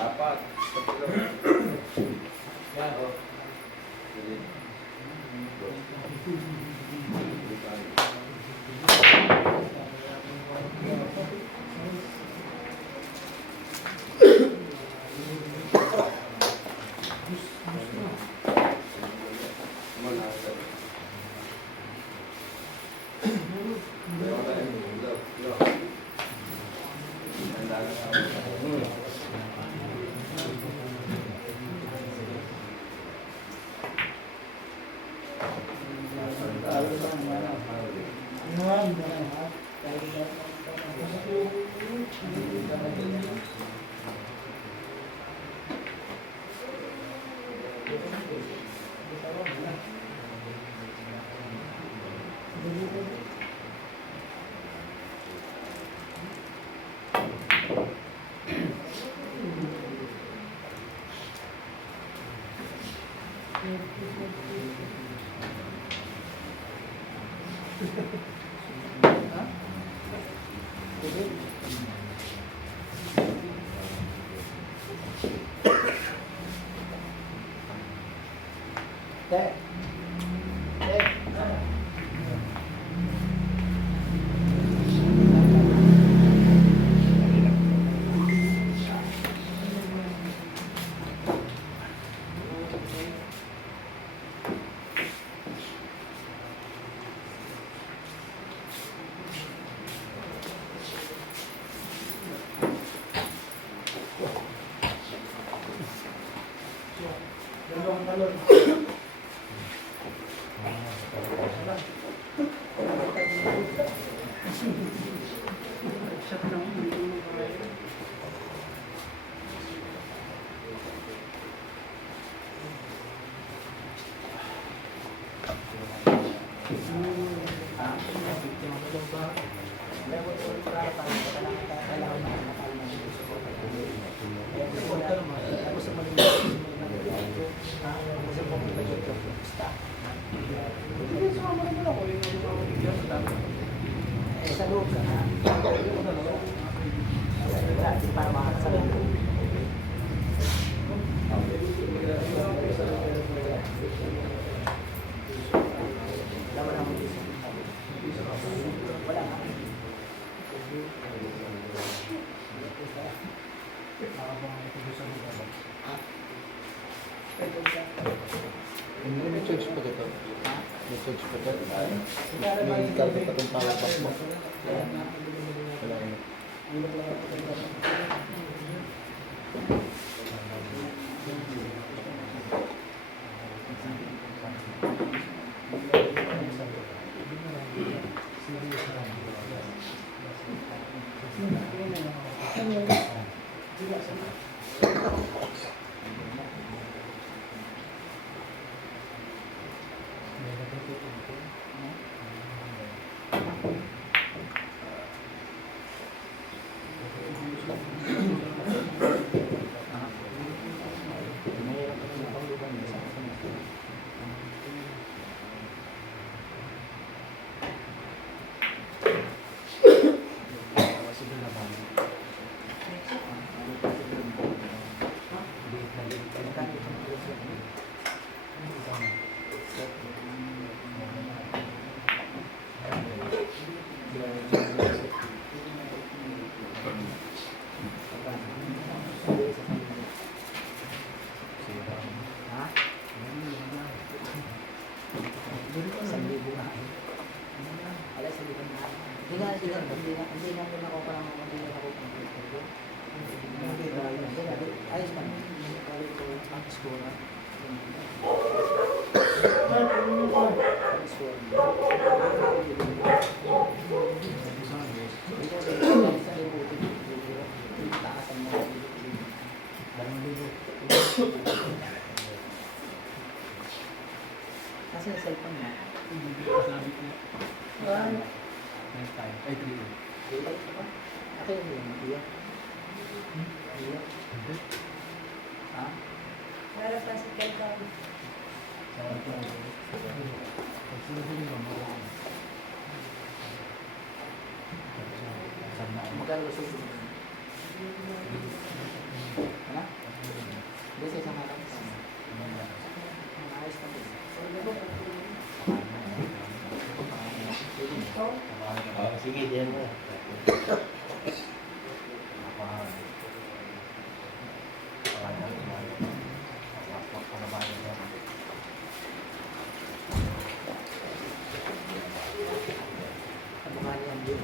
Apat. Yan, oh. May charge pa ito. May charge pa ito. May carpet pa itong power bank mo. Wala yun. Kasi yung cellphone mo. Sabi ko. Next time. Ay, 3 Ako yung iya. Iya. Ha? Para sa second time. Magkano gusto mo? Ano? Hindi sa isang araw. Ayos na din. Sige, diyan mo. Kamukha niya ang din.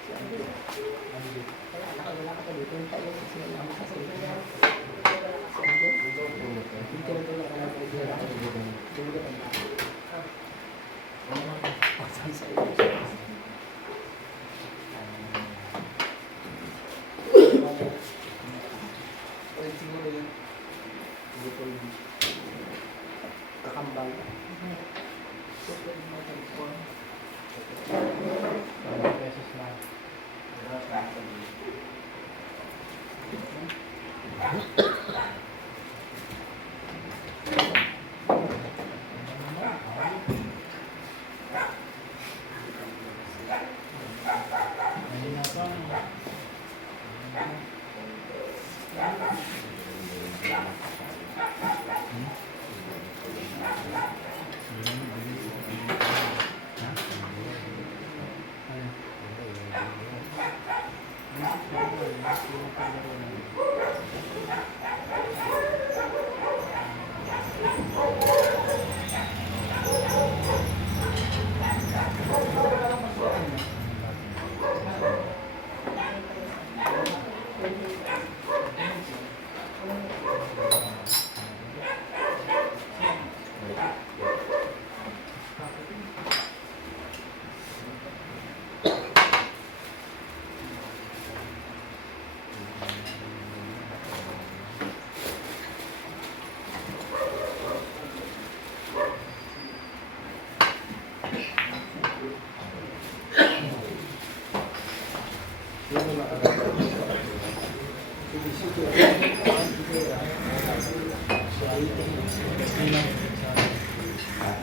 Si Andrew. Wala ka pa dito. Yung tayo sa sila lang sa sila. Si Andrew. Hindi ka na tulad ka lang sa sila. Tulad ka lang. Pasan sa iyo. Ulit siguro yun. Hindi ko yun. Kakambal. Super mo telephone. Pesos lang.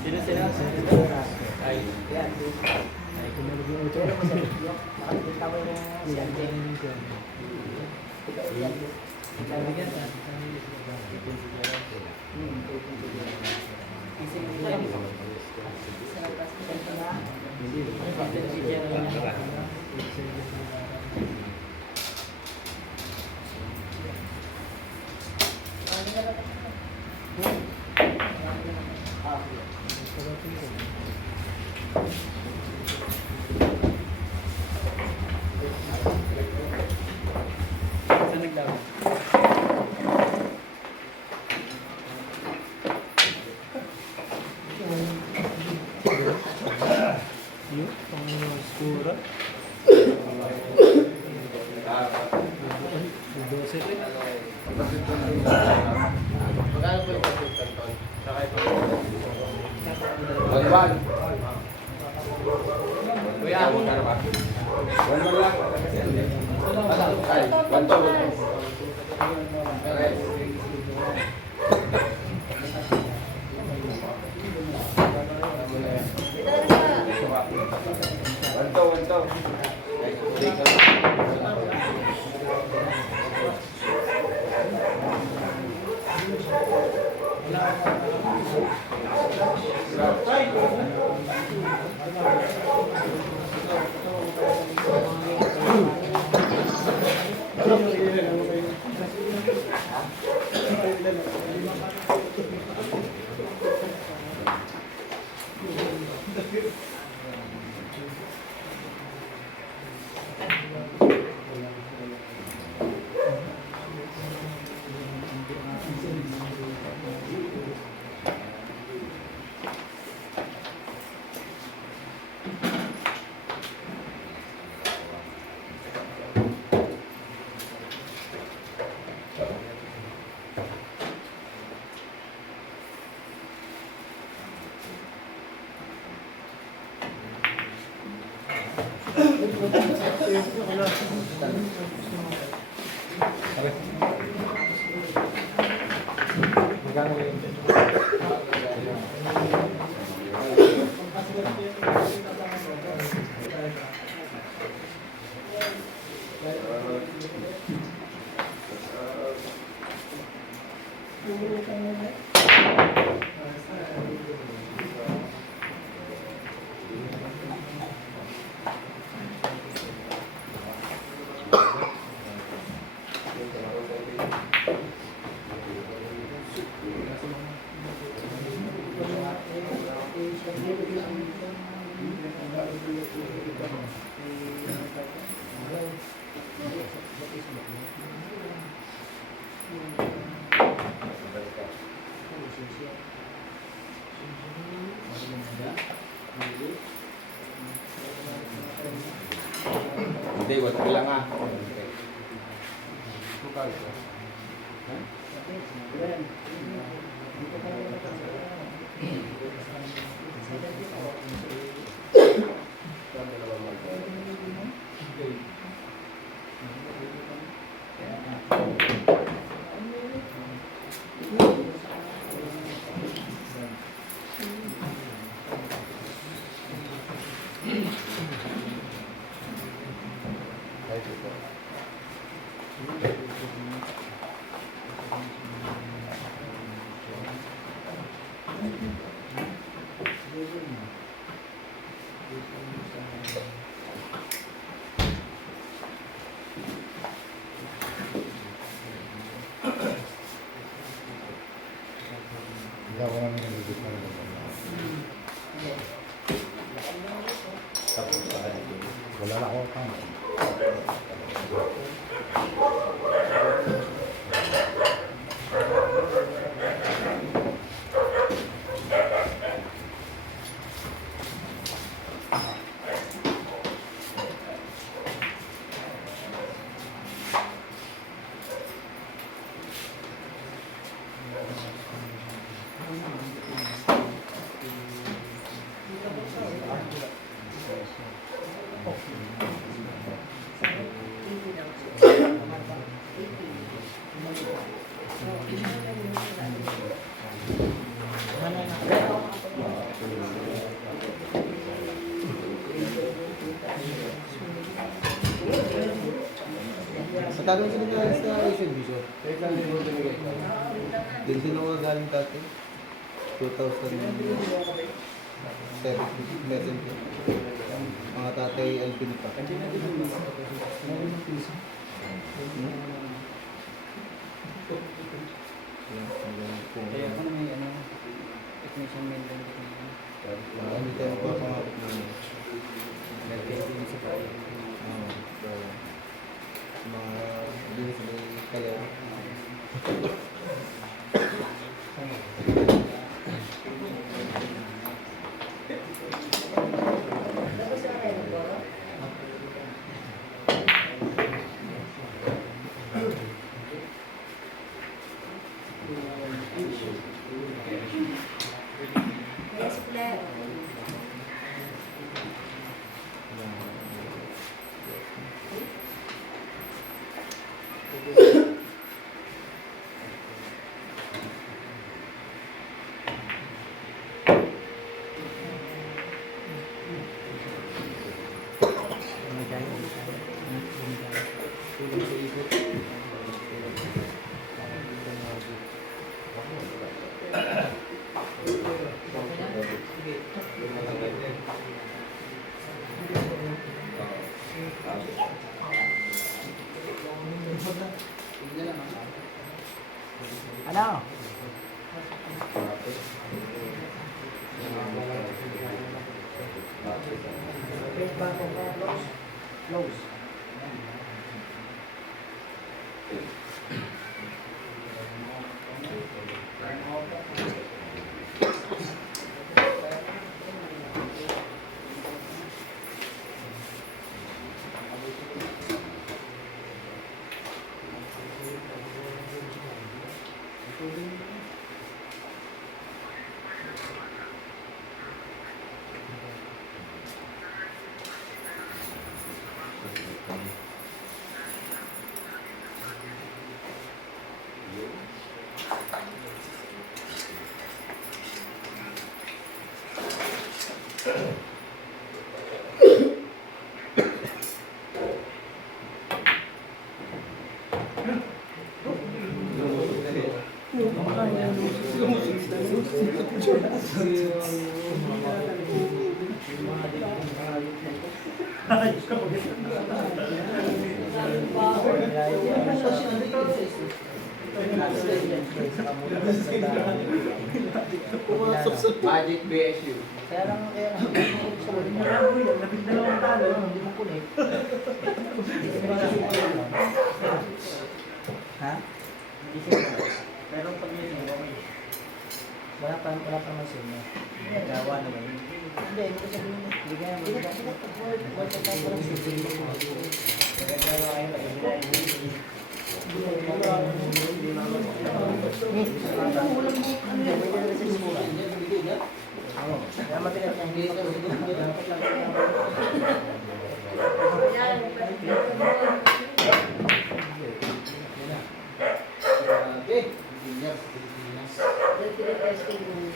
Sino sila? Ay, yan. Ay, kumulog yung uto. Nakakita ko yung si Andrew. Ikaw yan. Sabi ka sa kasi alam mo, isa na president na, hindi si Gerald na. Saan naglaban? Yun, pang skura. Magkano po yung pagkitan to? Saka ito. One. Kuya, ako na ba? One lang. Ay, one to. Okay. One to. Hindi, wala ka lang ah. Hindi ako namin nalibig na rin. Tapos Wala na ako kang. Matagong sila nga sa Asian Vision. Din sila ko galing dati. 2017. Mga tatay Alpin pa. Kaya ako na may ano, technician mail lang dito. Marami tayong papangakot namin. Nag-testing sa kaya. Mga hindi sila kalaw. Kaya sila, Ano? Magic BSU. Kaya lang, labing-dalawang talo, hindi mo kulit. Ha? Pero pag yun, okay. Wala pa masin mo. Gawa naman. Hindi ko sabihin mo. Bigyan mo. Wala pa lang sisig mo. Gawa kayo pag Kaya matigas na hindi ito. Yan, pag-ibig mo. Testing mo.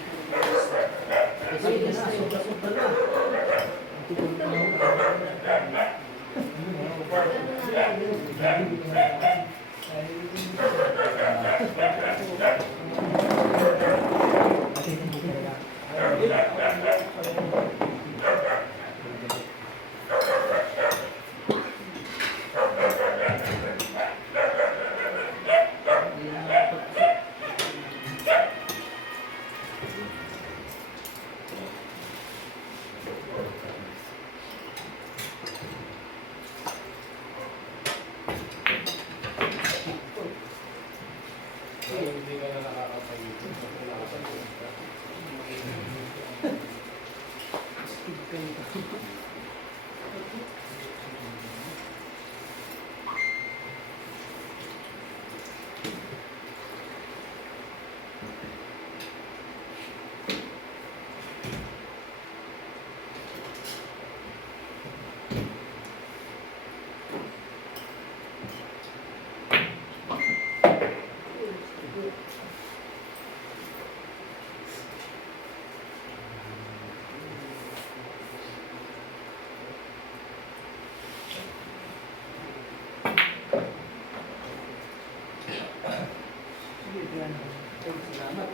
Salamat.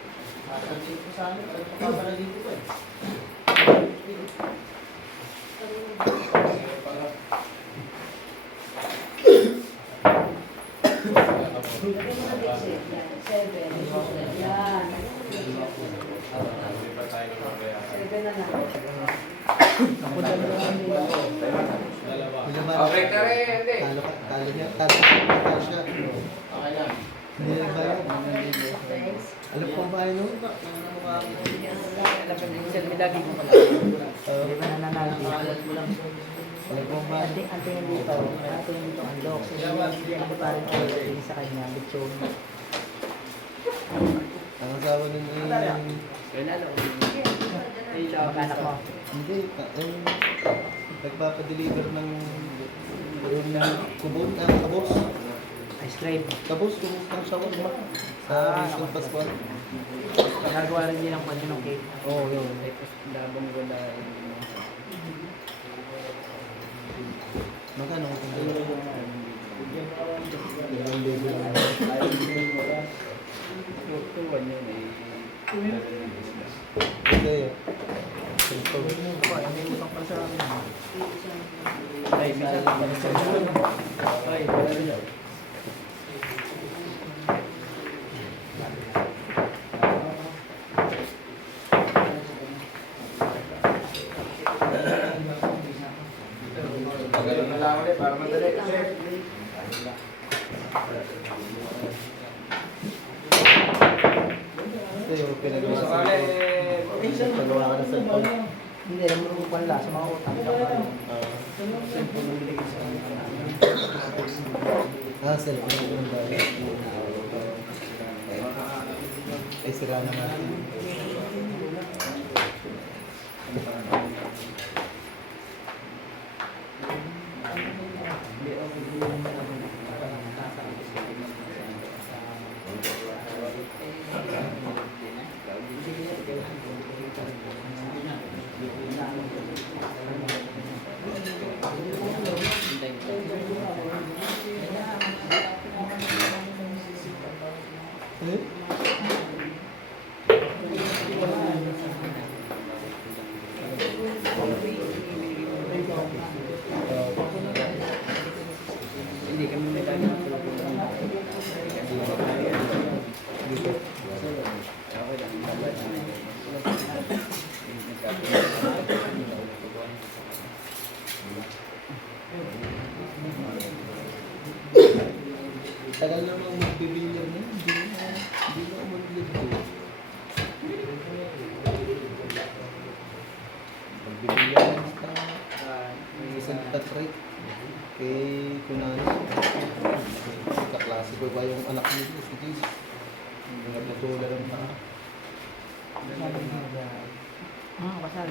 Sasabihin ko sa amin, ano pa pala dito ko eh. Okay na rin, hindi. Talo siya. Okay lang. Hindi na tayo. Alam ko ba yun? Di ba nananalo? Alam ko ba? Ang tingin dito ang lock. Hindi pa rin tingin sa kanya, bitchon. Ang asawa nun Mag-anak mo. hindi. Nagpapadeliver ng kubon, kabos. Ice cream. Kabos, kubos ng shawarma. Sa Mission Pascual. Nagawa rin din ang kwanto ng cake. Oo, yun. Labang ko na. Magkano kung Ilang baby lang. Tuwan yun eh. Ito yun. May utang pa sa amin. Ay, minsan ay, wala rin yun. Pagano na lang ulit para madali. Ito yung pinagawa sa Sakali, pagawa ka ng cellphone. Hindi, alam mo kung pala sa mga utang. Cellphone yung dahil. Ay, sira na natin. Hindi kami may lagi ng tulong. Dito. Okay lang. Tagal namang magbibilyar na yun. Hindi na umaglig ko. Magbibilyar na sa isang tatry. Kay Kunani. Kaklase ko ba yung anak niya si Jis? Yung nagtutula lang na. Kasal.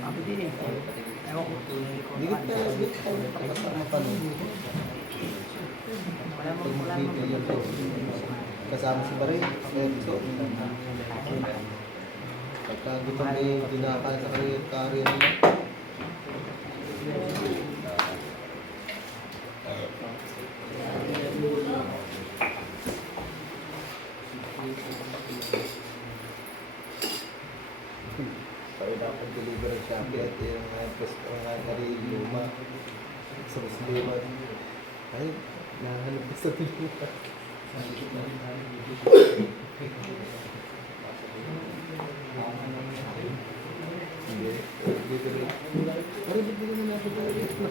Ako din eh. Ewan ko. Hindi ka nakakasama pa nun. Pag magbibilyar ko. Kasama si Baray. Ito. Pagka gusto may dinakain sa karya nila. Kaya dapat deliver ang Shopee at yung luma sa luma. Ay, nahanap ko sa luma. Hindi, dito rin. Parang dito rin natin ito.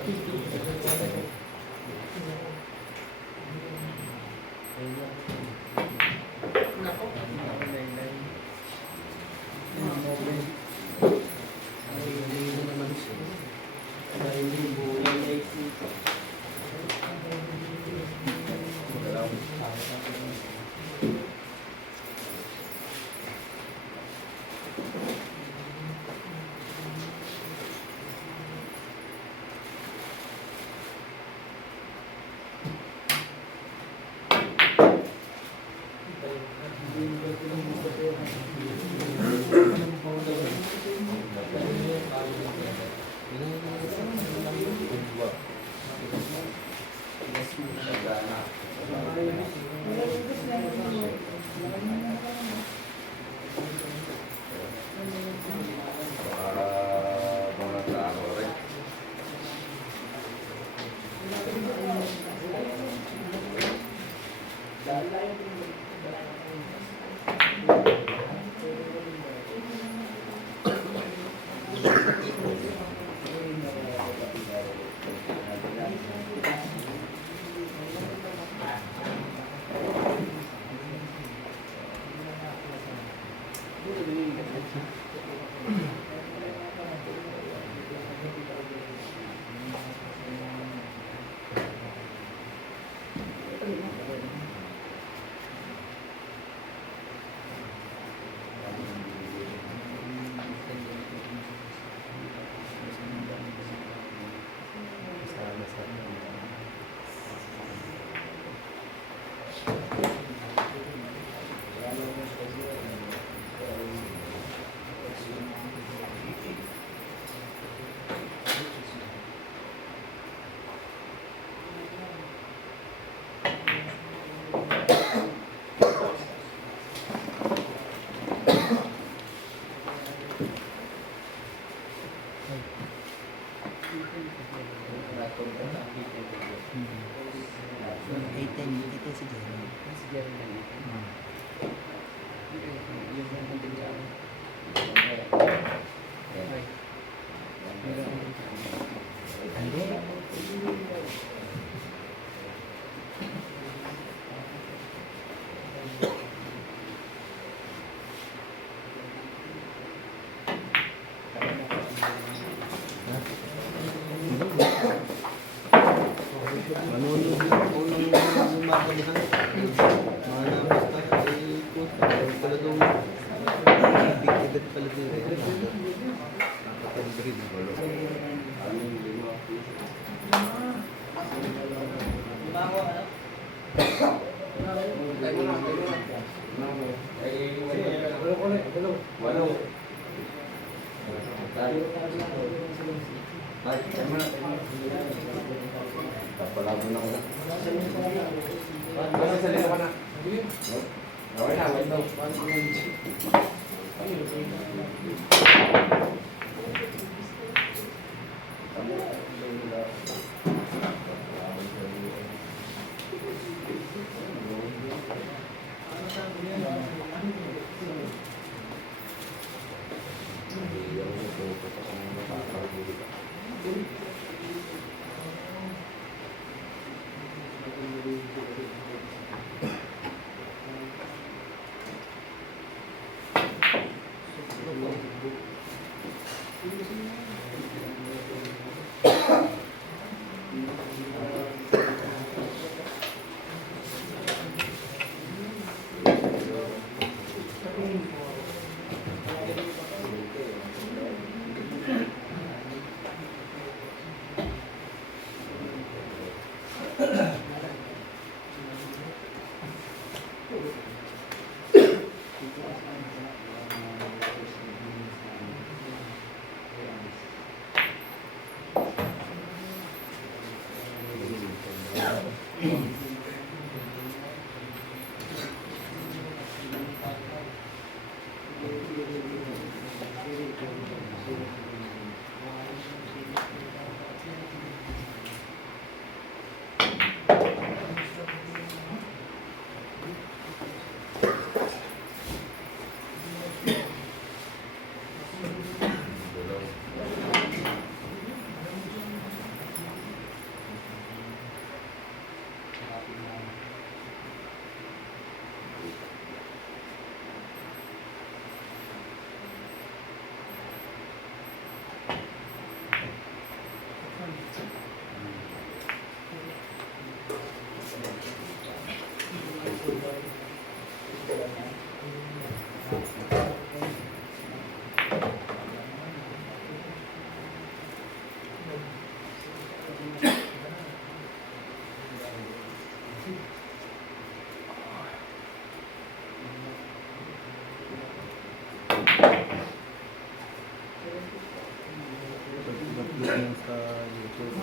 Yan sa YouTube.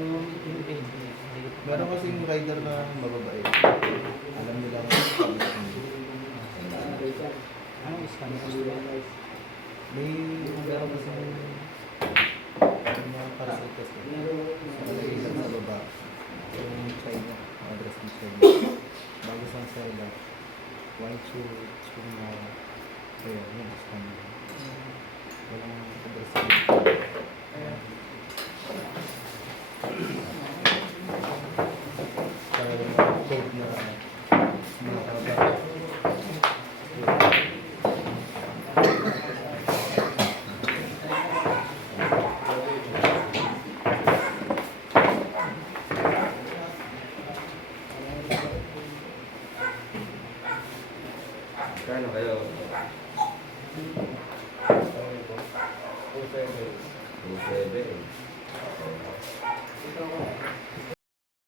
Ano rin? Meron kasing rider na mababait. Alam nila kung Anong scan? may meron kasing mga parasitas sa lang sa baba. Yung China, address ng China. Bago sa Sarda, white shirt, yung kaya yung scan. Walang address para yung code na mga kababa. Kano kayo?